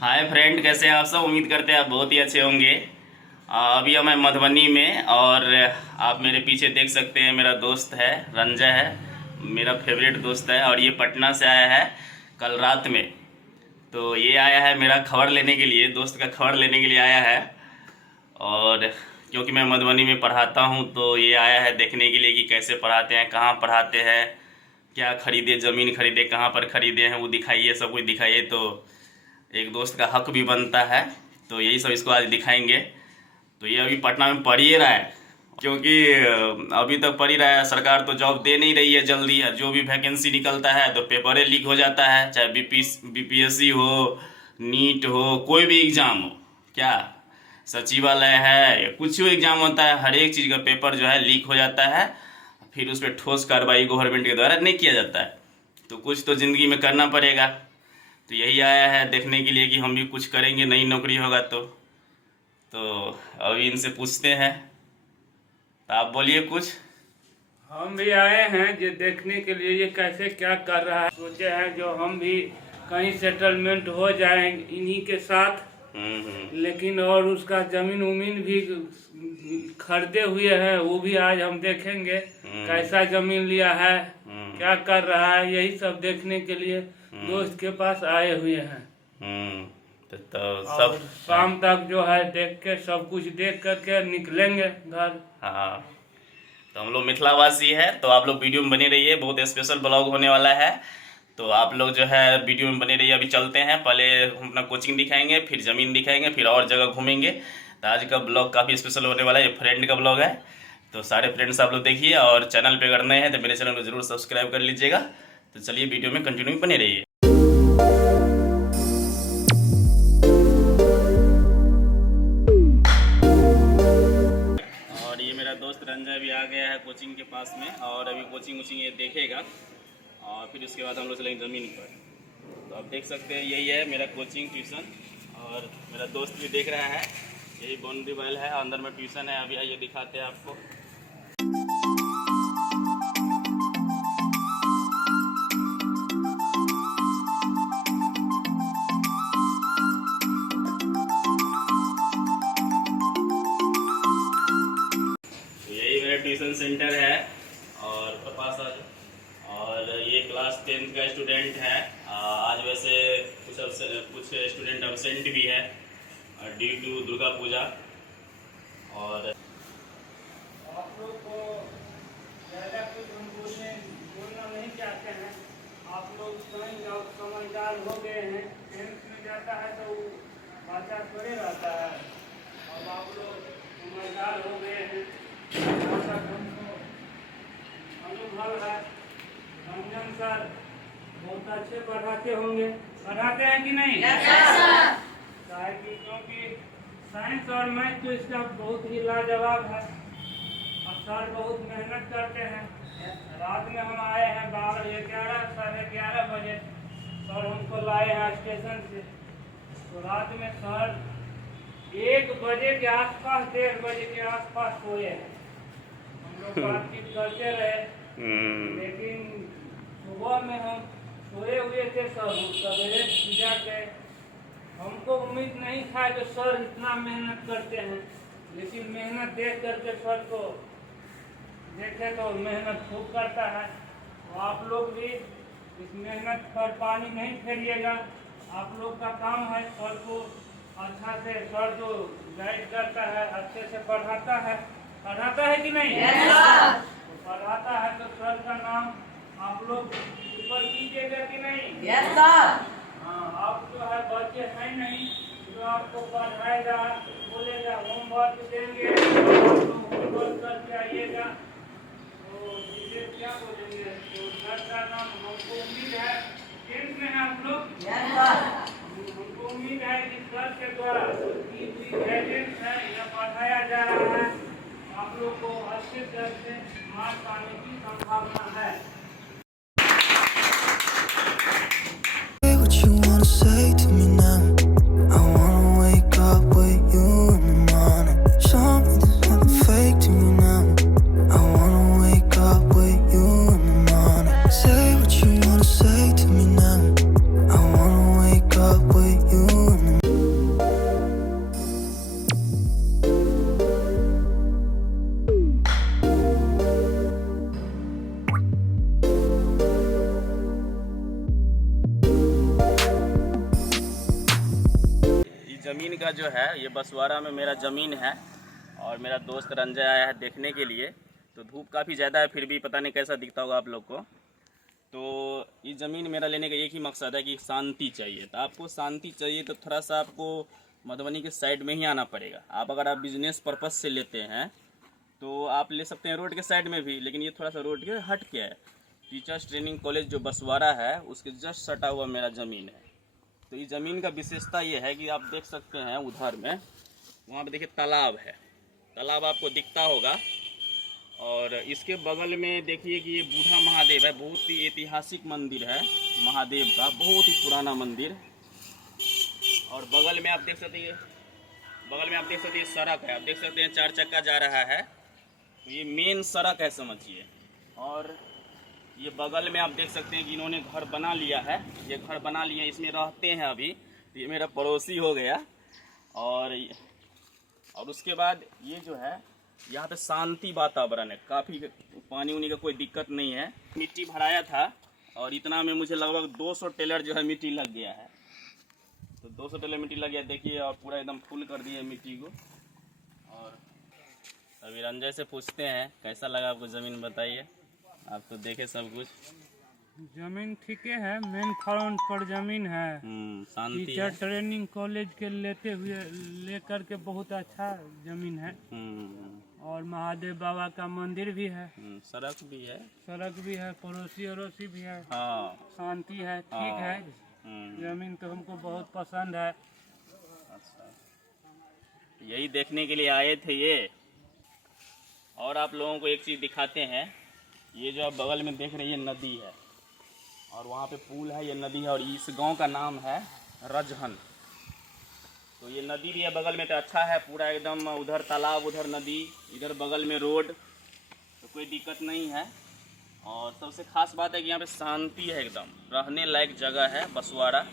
Hi friend, कैसे हैं आप सब। उम्मीद करते हैं आप बहुत ही अच्छे होंगे। अभी हम हैं मधुबनी में और आप मेरे पीछे देख सकते हैं मेरा दोस्त है रंजय है, मेरा फेवरेट दोस्त है और ये पटना से आया है कल रात में। तो ये आया है मेरा खबर लेने के लिए, दोस्त का खबर लेने के लिए आया है। और क्योंकि मैं मधुबनी में पढ़ाता हूँ तो ये आया है देखने के लिए कि कैसे पढ़ाते हैं, कहाँ पढ़ाते हैं, क्या खरीदे, ज़मीन खरीदे, कहाँ पर खरीदे हैं वो दिखाइए, सब कुछ दिखाइए। तो एक दोस्त का हक भी बनता है, तो यही सब इसको आज दिखाएंगे। तो ये अभी पटना में पढ़ ही रहा है, क्योंकि अभी तक पढ़ ही रहा है। सरकार तो जॉब दे नहीं रही है जल्दी, जो भी वैकेंसी निकलता है तो पेपरें लीक हो जाता है, चाहे बीपीएससी हो, नीट हो, कोई भी एग्ज़ाम हो, क्या सचिवालय है या कुछ भी एग्ज़ाम होता है, हर एक चीज़ का पेपर जो है लीक हो जाता है। फिर उस पर ठोस कार्रवाई गवर्नमेंट के द्वारा नहीं किया जाता है। तो कुछ तो ज़िंदगी में करना पड़ेगा। तो यही आया है देखने के लिए कि हम भी कुछ करेंगे, नई नौकरी होगा तो अभी इनसे पूछते हैं। तो आप बोलिए कुछ। हम भी आए हैं ये देखने के लिए ये कैसे क्या कर रहा है। सोचे हैं जो हम भी कहीं सेटलमेंट हो जाए इन्हीं के साथ। लेकिन और उसका जमीन उमीन भी खरीदे हुए हैं, वो भी आज हम देखेंगे कैसा जमीन लिया है, क्या कर रहा है, यही सब देखने के लिए दोस्त के पास आए हुए हैं। तो सब शाम तक जो है देख के सब कुछ देख करके निकलेंगे घर। हाँ, तो हम लोग मिथिलावासी है, तो आप लोग वीडियो में बने रहिए, बहुत स्पेशल ब्लॉग होने वाला है। तो आप लोग जो है वीडियो में बने रहिए। अभी चलते हैं, पहले हम अपना कोचिंग दिखाएंगे, फिर ज़मीन दिखाएंगे, फिर और जगह घूमेंगे। तो आज का ब्लॉग काफ़ी स्पेशल होने वाला है, ये फ्रेंड का ब्लॉग है। तो सारे फ्रेंड्स आप लोग देखिए, और चैनल पे अगर नए हैं तो मेरे चैनल को ज़रूर सब्सक्राइब कर लीजिएगा। तो चलिए वीडियो में कंटिन्यू बने रहिए। और ये मेरा दोस्त रंजय भी आ गया है कोचिंग के पास में, और अभी कोचिंग ये देखेगा और फिर उसके बाद हम लोग चलेंगे ज़मीन पर। तो आप देख सकते हैं यही है मेरा कोचिंग ट्यूशन, और मेरा दोस्त भी देख रहा है। यही बाउंड्री वाल है, अंदर में ट्यूशन है। अभी आइए दिखाते हैं आपको। यही मेरा ट्यूशन सेंटर है और पास और ये क्लास 10th का स्टूडेंट है। आज वैसे कुछ स्टूडेंट अब्सेंट भी है ड्यू टू दुर्गा पूजा। और आप लोग को ज़्यादा कुछ हम बोलना नहीं चाहते हैं। आप लोग स्वयं समझदार हो गए हैं। 10th में जाता है तो बात थोड़े रहता है। अब आप लोग समझदार हो गए हैं, ऐसा हमको अनुभव है। रंजन सर बहुत अच्छे पढ़ाते होंगे, पढ़ाते हैं कि नहीं? क्योंकि साइंस और मैथ तो इसका बहुत ही लाजवाब है और सर बहुत मेहनत करते हैं। रात में हम आए हैं 11 साढ़े 11 बजे, सर हमको लाए हैं स्टेशन से। तो रात में सर 1 बजे के आसपास, 1:30 बजे के आसपास सोए हैं। हम लोग बातचीत करते रहे, लेकिन सुबह में हम सोए हुए थे। सर सवेरे पूजा के हमको उम्मीद नहीं था कि सर इतना मेहनत करते हैं, लेकिन मेहनत देख करके सर को देखे तो मेहनत खूब करता है। तो आप लोग भी इस मेहनत पर पानी नहीं फेरिएगा। आप लोग का काम है सर को अच्छा से, सर जो गाइड करता है अच्छे से पढ़ाता है कि नहीं? तो पढ़ाता है तो सर का नाम आप लोग ऊपर कीजिएगा कि नहीं? हाँ, आप जो है बच्चे हैं नहीं जो आपको पढ़ाएगा, बोलेगा होमवर्क देंगे, आप लोग होमवर्क करके आइएगा तो जिसे क्या बोलेंगे। तो सर का नाम हमको उम्मीद है 10th में है आप लोग। हमको उम्मीद है कि सर के द्वारा की हुई गाइडेंस है या पढ़ाया जा रहा है, आप लोग को अच्छे तरह से मार्क्स पाने की संभावना है। Say to me now, I wanna wake up with you in the morning. Show me there's nothing fake to me now. I wanna wake up with you in the morning. Say what you wanna say to me now. I wanna wake up with you in the ज़मीन का जो है, ये बसवारा में मेरा ज़मीन है और मेरा दोस्त रंजय आया है देखने के लिए। तो धूप काफ़ी ज़्यादा है, फिर भी पता नहीं कैसा दिखता होगा आप लोग को। तो ये ज़मीन मेरा लेने का एक ही मकसद है कि शांति चाहिए। तो आपको शांति चाहिए तो थोड़ा सा आपको मधुबनी के साइड में ही आना पड़ेगा। आप अगर आप बिजनेस पर्पज़ से लेते हैं तो आप ले सकते हैं रोड के साइड में भी, लेकिन ये थोड़ा सा रोड के हट के है। टीचर्स ट्रेनिंग कॉलेज जो बसवारा है उसके जस्ट सटा हुआ मेरा ज़मीन है। तो इस ज़मीन का विशेषता ये है कि आप देख सकते हैं उधर में, वहाँ पे देखिए तालाब है, तालाब आपको दिखता होगा। और इसके बगल में देखिए कि ये बूढ़ा महादेव है, बहुत ही ऐतिहासिक मंदिर है महादेव का, बहुत ही पुराना मंदिर। और बगल में आप देख सकते हैं, सड़क है, आप देख सकते हैं 4 चक्का जा रहा है। तो ये मेन सड़क है समझिए। और ये बगल में आप देख सकते हैं कि इन्होंने घर बना लिया है, ये घर बना लिया, इसमें रहते हैं अभी। ये मेरा पड़ोसी हो गया। और उसके बाद ये जो है, यहाँ पे शांति वातावरण है, काफ़ी पानी उनी का कोई दिक्कत नहीं है। मिट्टी भराया था और इतना में मुझे लगभग 200 टेलर जो है मिट्टी लग गया है। तो 200 टेलर मिट्टी लग गया देखिए, और पूरा एकदम फुल कर दिए मिट्टी को। और अभी रंजय से पूछते हैं कैसा लगा आपको ज़मीन, बताइए। आप तो देखे सब कुछ। जमीन ठीक है, मेन फ्रंट पर जमीन है, शांति टीचर है। ट्रेनिंग कॉलेज के लेकर के बहुत अच्छा जमीन है। और महादेव बाबा का मंदिर भी है, सड़क भी है, पड़ोसी अड़ोसी भी है, हाँ, शांति है, ठीक है। जमीन तो हमको बहुत पसंद है। अच्छा, यही देखने के लिए आए थे ये। और आप लोगों को एक चीज़ दिखाते हैं, ये जो आप बगल में देख रहे हैं ये नदी है और वहाँ पे पुल है, ये नदी है। और इस गांव का नाम है रजहन। तो ये नदी भी है बगल में, तो अच्छा है पूरा एकदम, उधर तालाब, उधर नदी, इधर बगल में रोड, तो कोई दिक्कत नहीं है। और सबसे खास बात है कि यहाँ पे शांति है, एकदम रहने लायक जगह है बसवारा।